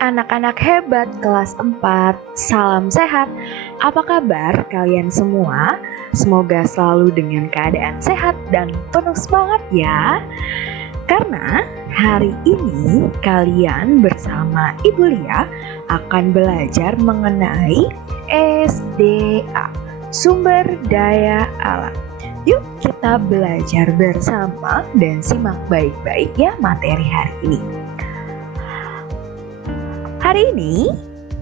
anak-anak hebat kelas 4, salam sehat. Apa kabar kalian semua? Semoga selalu dengan keadaan sehat dan penuh semangat ya. Karena hari ini kalian bersama Ibu Lia akan belajar mengenai SDA, sumber daya alam. Yuk kita belajar bersama dan simak baik-baik ya materi hari ini. Hari ini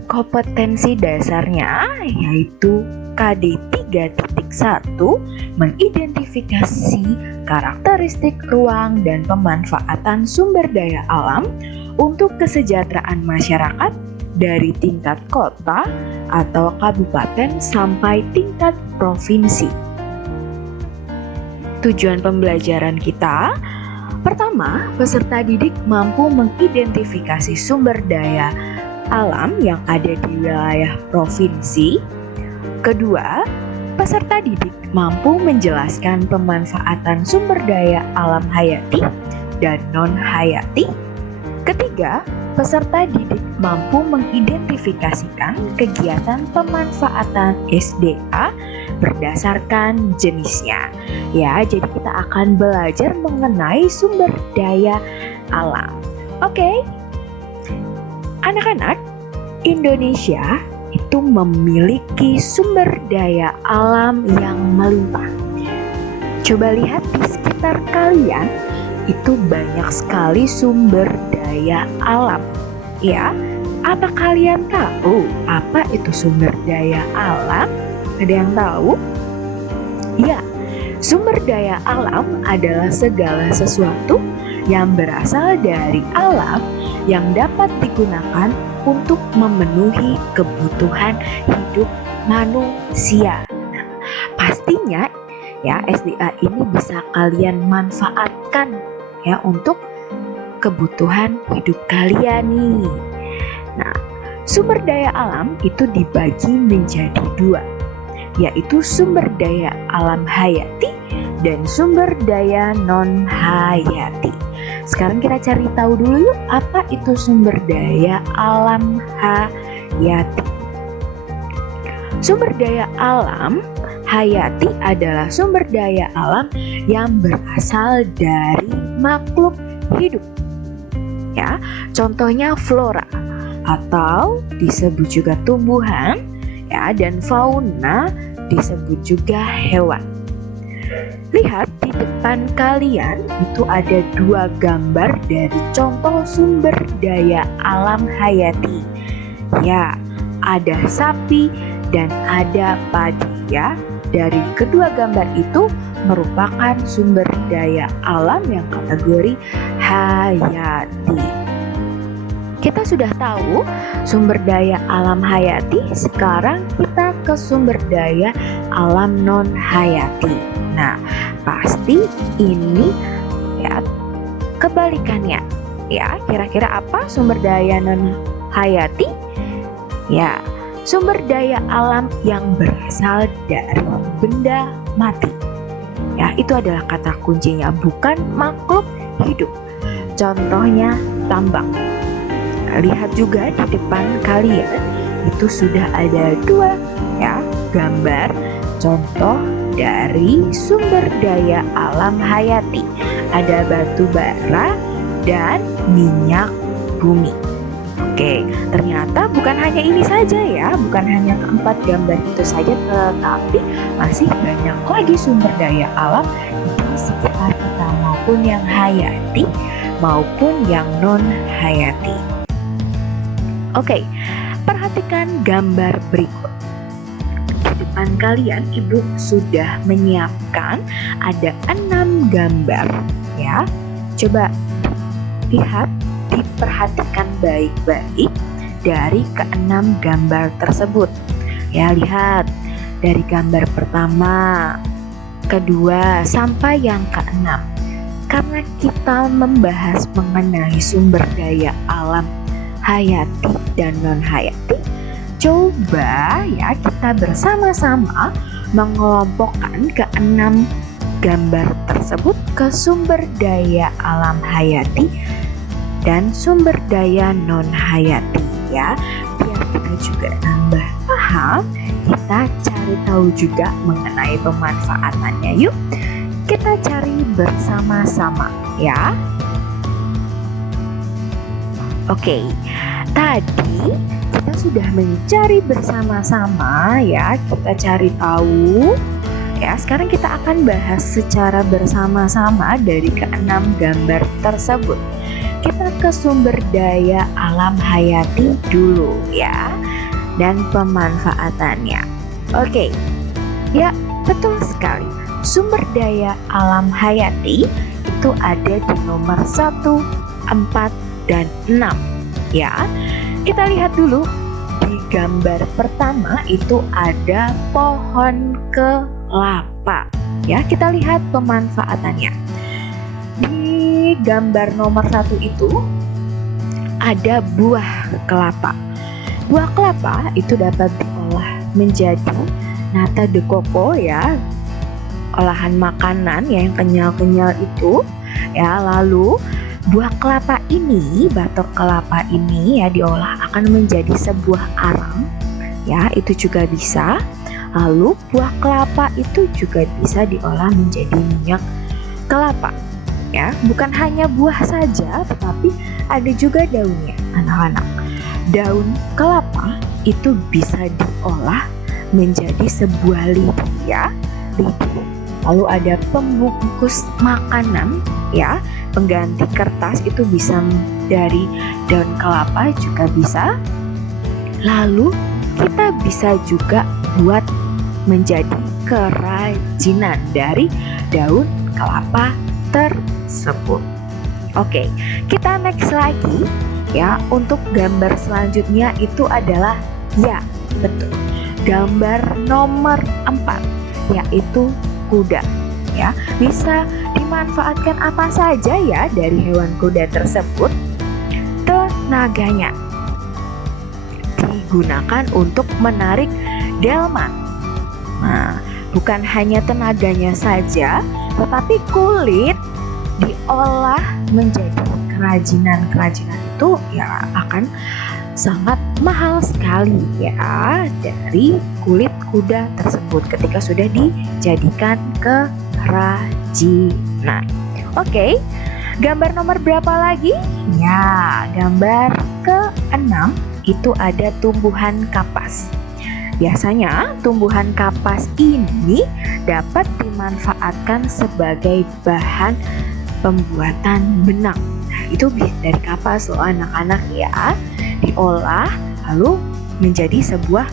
kompetensi dasarnya yaitu KD 3.1 mengidentifikasi karakteristik ruang dan pemanfaatan sumber daya alam untuk kesejahteraan masyarakat dari tingkat kota atau kabupaten sampai tingkat provinsi. Tujuan pembelajaran kita, pertama, peserta didik mampu mengidentifikasi sumber daya alam yang ada di wilayah provinsi. Kedua, peserta didik mampu menjelaskan pemanfaatan sumber daya alam hayati dan non-hayati. Ketiga, peserta didik mampu mengidentifikasikan kegiatan pemanfaatan SDA berdasarkan jenisnya. Ya, jadi kita akan belajar mengenai sumber daya alam. Oke. Anak-anak, Indonesia itu memiliki sumber daya alam yang melimpah. Coba lihat di sekitar kalian, itu banyak sekali sumber daya alam. Ya, apa kalian tahu apa itu sumber daya alam? Ada yang tahu? Ya, sumber daya alam adalah segala sesuatu yang berasal dari alam yang dapat digunakan untuk memenuhi kebutuhan hidup manusia. Nah, pastinya ya SDA ini bisa kalian manfaatkan ya untuk kebutuhan hidup kalian nih. Nah, sumber daya alam itu dibagi menjadi dua, yaitu sumber daya alam hayati dan sumber daya non-hayati. Sekarang kita cari tahu dulu yuk, apa itu sumber daya alam hayati. Sumber daya alam hayati adalah sumber daya alam yang berasal dari makhluk hidup. Ya, contohnya flora atau disebut juga tumbuhan, ya, dan fauna disebut juga hewan. Lihat di depan kalian itu ada dua gambar dari contoh sumber daya alam hayati. Ya, ada sapi dan ada padi ya. Dari kedua gambar itu merupakan sumber daya alam yang kategori hayati. Kita sudah tahu sumber daya alam hayati, sekarang kita ke sumber daya alam non-hayati. Nah, pasti ini ya kebalikannya. Ya, kira-kira apa sumber daya non-hayati? Ya, sumber daya alam yang berasal dari benda mati. Ya, itu adalah kata kuncinya, bukan makhluk hidup. Contohnya tambang. Nah, lihat juga di depan kalian itu sudah ada dua ya gambar contoh dari sumber daya alam hayati. Ada batu bara dan minyak bumi. Oke, ternyata bukan hanya ini saja ya, bukan hanya keempat gambar itu saja, tetapi masih banyak lagi sumber daya alam di sekitar kita, maupun yang hayati maupun yang non-hayati. Oke, perhatikan gambar berikut. Di depan kalian Ibu sudah menyiapkan ada 6 gambar ya. Coba lihat, diperhatikan baik-baik dari ke-6 gambar tersebut. Ya, lihat dari gambar pertama, kedua sampai yang ke-6. Karena kita membahas mengenai sumber daya alam hayati dan non-hayati, coba ya kita bersama-sama mengelompokkan ke-6 gambar tersebut ke sumber daya alam hayati dan sumber daya non-hayati. ya. Biar kita juga nambah paham, kita cari tahu juga mengenai pemanfaatannya. Yuk, kita cari bersama-sama ya. Oke, tadi kita sudah mencari bersama-sama ya, kita cari tahu. Ya, sekarang kita akan bahas secara bersama-sama dari keenam gambar tersebut. Kita ke sumber daya alam hayati dulu ya, dan pemanfaatannya. Oke, ya betul sekali. Sumber daya alam hayati itu ada di nomor 1, 4, dan 6 ya. Kita lihat dulu di gambar pertama itu ada pohon kelapa ya. Kita lihat pemanfaatannya. Di gambar nomor 1 itu ada buah kelapa. Buah kelapa itu dapat diolah menjadi nata de coco ya, olahan makanan yang kenyal-kenyal itu ya. Lalu buah kelapa ini, batok kelapa ini ya, diolah akan menjadi sebuah arang ya, itu juga bisa. Lalu buah kelapa itu juga bisa diolah menjadi minyak kelapa ya. Bukan hanya buah saja, tetapi ada juga daunnya anak-anak. Daun kelapa itu bisa diolah menjadi sebuah lidi ya, lidi. Lalu ada pembungkus makanan ya, pengganti kertas itu bisa dari daun kelapa juga bisa. Lalu kita bisa juga buat menjadi kerajinan dari daun kelapa tersebut. Oke, kita next lagi ya. Untuk gambar selanjutnya itu adalah, ya betul, gambar nomor 4 yaitu kuda ya. Bisa dimanfaatkan apa saja ya dari hewan kuda tersebut. Tenaganya digunakan untuk menarik delman. Nah, bukan hanya tenaganya saja, tetapi kulit diolah menjadi kerajinan-kerajinan itu ya akan sangat mahal sekali ya dari kulit kuda tersebut ketika sudah dijadikan kerajinan. Oke, gambar nomor berapa lagi? Ya, gambar ke-6 itu ada tumbuhan kapas. Biasanya tumbuhan kapas ini dapat dimanfaatkan sebagai bahan pembuatan benang. Nah, itu dari kapas loh anak-anak ya, diolah lalu menjadi sebuah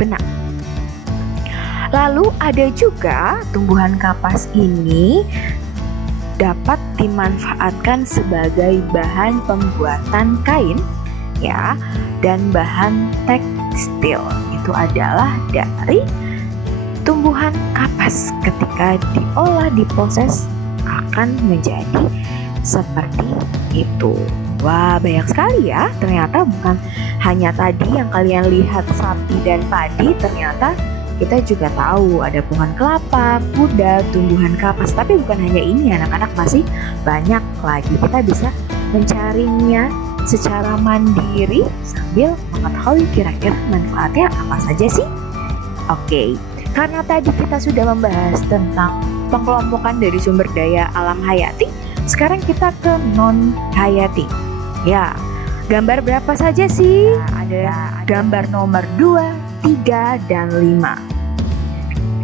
benang. Lalu ada juga tumbuhan kapas ini dapat dimanfaatkan sebagai bahan pembuatan kain ya, dan bahan tekstil. Itu adalah dari tumbuhan kapas. Ketika diolah, diproses akan menjadi seperti itu. Wah, banyak sekali ya. Ternyata bukan hanya tadi yang kalian lihat sapi dan padi, ternyata kita juga tahu ada pohon kelapa, kuda, tumbuhan kapas. Tapi bukan hanya ini anak-anak, masih banyak lagi. Kita bisa mencarinya secara mandiri sambil mengetahui kira-kira manfaatnya apa saja sih. Oke, karena tadi kita sudah membahas tentang pengelompokan dari sumber daya alam hayati, sekarang kita ke non hayati. Ya, gambar berapa saja sih? Ada gambar nomor 2, 3, dan 5.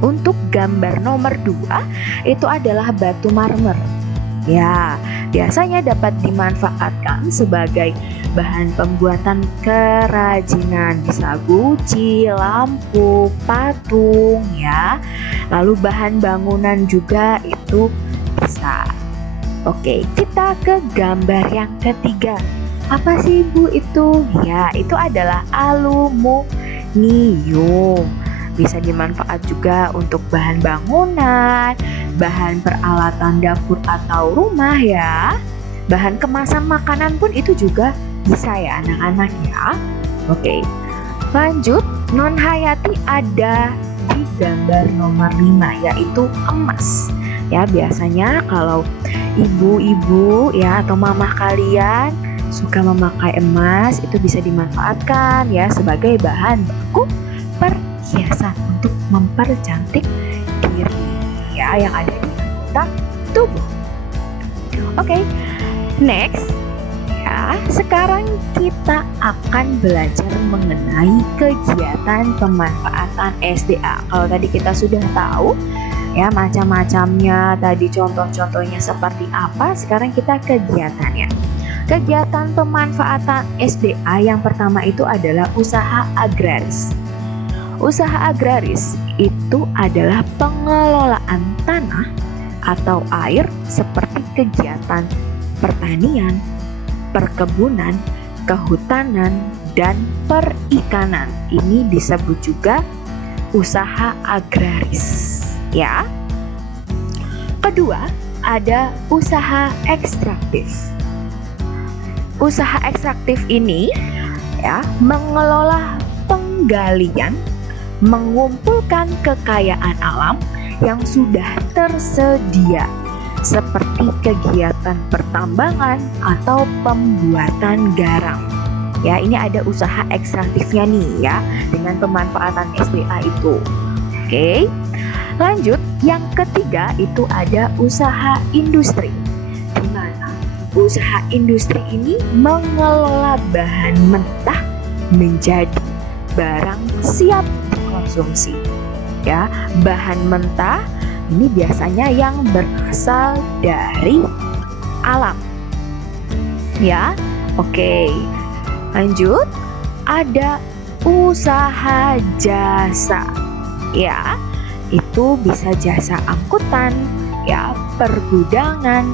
Untuk gambar nomor 2 itu adalah batu marmer. Ya, biasanya dapat dimanfaatkan sebagai bahan pembuatan kerajinan, bisa guci, lampu, patung ya. Lalu bahan bangunan juga itu bisa. Oke, kita ke gambar yang ketiga. Apa sih Bu itu? Ya, itu adalah aluminium. Bisa dimanfaat juga untuk bahan bangunan, bahan peralatan dapur atau rumah ya. Bahan kemasan makanan pun itu juga bisa ya anak-anak ya. Oke, lanjut, non hayati ada di gambar nomor 5 yaitu emas. Ya, biasanya kalau ibu-ibu ya atau mama kalian suka memakai emas, itu bisa dimanfaatkan ya sebagai bahan baku perhiasan untuk mempercantik diri ya yang ada di anggota tubuh. Oke, next ya, sekarang kita akan belajar mengenai kegiatan pemanfaatan SDA. Kalau tadi kita sudah tahu ya macam-macamnya, tadi contoh-contohnya seperti apa, sekarang kita kegiatannya. Kegiatan pemanfaatan SDA yang pertama itu adalah usaha agraris. Usaha agraris itu adalah pengelolaan tanah atau air seperti kegiatan pertanian, perkebunan, kehutanan, dan perikanan. Ini disebut juga usaha agraris. Ya. Kedua, ada usaha ekstraktif. Usaha ekstraktif ini ya mengelola penggalian, mengumpulkan kekayaan alam yang sudah tersedia seperti kegiatan pertambangan atau pembuatan garam. Ya, ini ada usaha ekstraktifnya nih ya dengan pemanfaatan SDA itu. Oke. Lanjut, yang ketiga itu ada usaha industri. Di mana usaha industri ini mengelola bahan mentah menjadi barang siap dikonsumsi. Ya, bahan mentah ini biasanya yang berasal dari alam. Ya, oke. Lanjut, ada usaha jasa. Ya, itu bisa jasa angkutan, ya, pergudangan,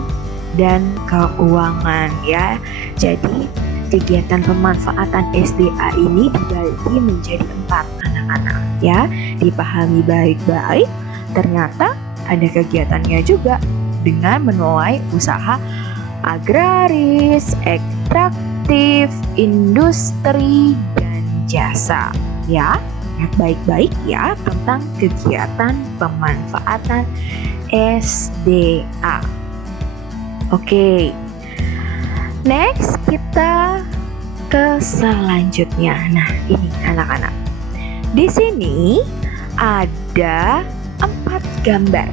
dan keuangan ya. Jadi kegiatan pemanfaatan SDA ini dibagi menjadi 4 anak-anak ya. Dipahami baik-baik, ternyata ada kegiatannya juga dengan menuai usaha agraris, ekstraktif, industri, dan jasa ya. Ingat baik-baik ya tentang kegiatan pemanfaatan SDA. Oke. Next kita ke selanjutnya. Nah, ini anak-anak. Di sini ada 4 gambar.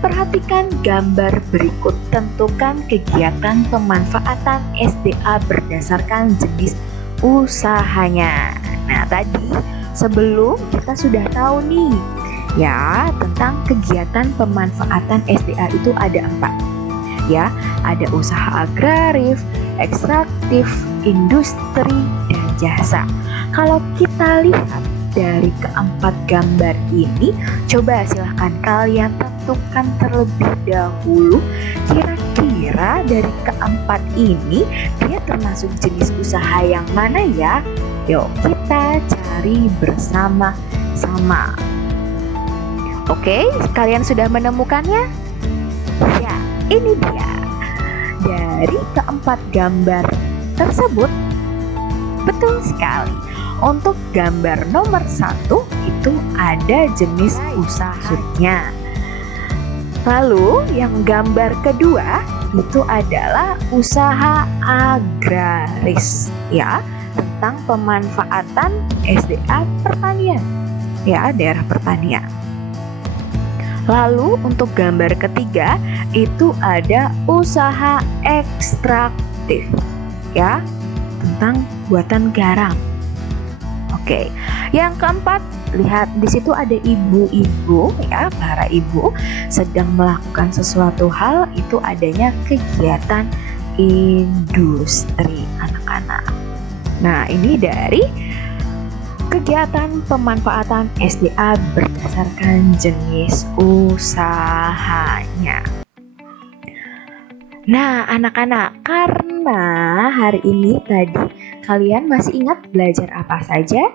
Perhatikan gambar berikut. Tentukan kegiatan pemanfaatan SDA berdasarkan jenis usahanya. Nah, tadi sebelum kita sudah tahu nih ya tentang kegiatan pemanfaatan SDA itu ada 4 ya, ada usaha agraris, ekstraktif, industri, dan jasa. Kalau kita lihat dari keempat gambar ini, coba silahkan kalian tentukan terlebih dahulu kira-kira dari keempat ini dia termasuk jenis usaha yang mana ya? Yuk kita cari bersama-sama. Oke, kalian sudah menemukannya? Ya, ini dia. Dari keempat gambar tersebut, betul sekali. Untuk gambar nomor 1 itu ada jenis usahanya. Lalu yang gambar kedua itu adalah usaha agraris ya, tentang pemanfaatan SDA pertanian ya, daerah pertanian. Lalu untuk gambar ketiga itu ada usaha ekstraktif ya, tentang buatan garam. Oke, yang keempat, lihat di situ ada ibu-ibu ya, para ibu sedang melakukan sesuatu hal, itu adanya kegiatan industri anak-anak. Nah, ini dari kegiatan pemanfaatan SDA berdasarkan jenis usahanya. Nah, anak-anak, karena hari ini tadi kalian masih ingat belajar apa saja?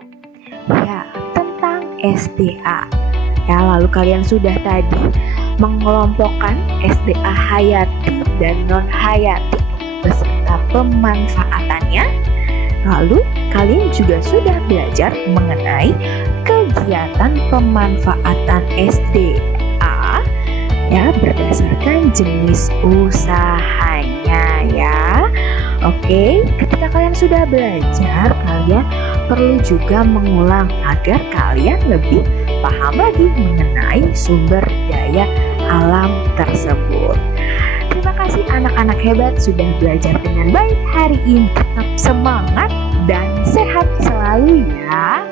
Ya, tentang SDA. Ya, lalu kalian sudah tadi mengelompokkan SDA hayati dan non-hayati beserta pemanfaatannya. Lalu kalian juga sudah belajar mengenai kegiatan pemanfaatan SDA ya berdasarkan jenis usahanya ya. Oke, ketika kalian sudah belajar, kalian perlu juga mengulang agar kalian lebih paham lagi mengenai sumber daya alam tersebut. Terima kasih anak-anak hebat sudah belajar dengan baik hari ini. Tetap semangat dan sehat selalu ya.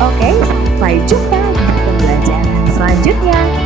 Oke, sampai jumpa di pembelajaran selanjutnya.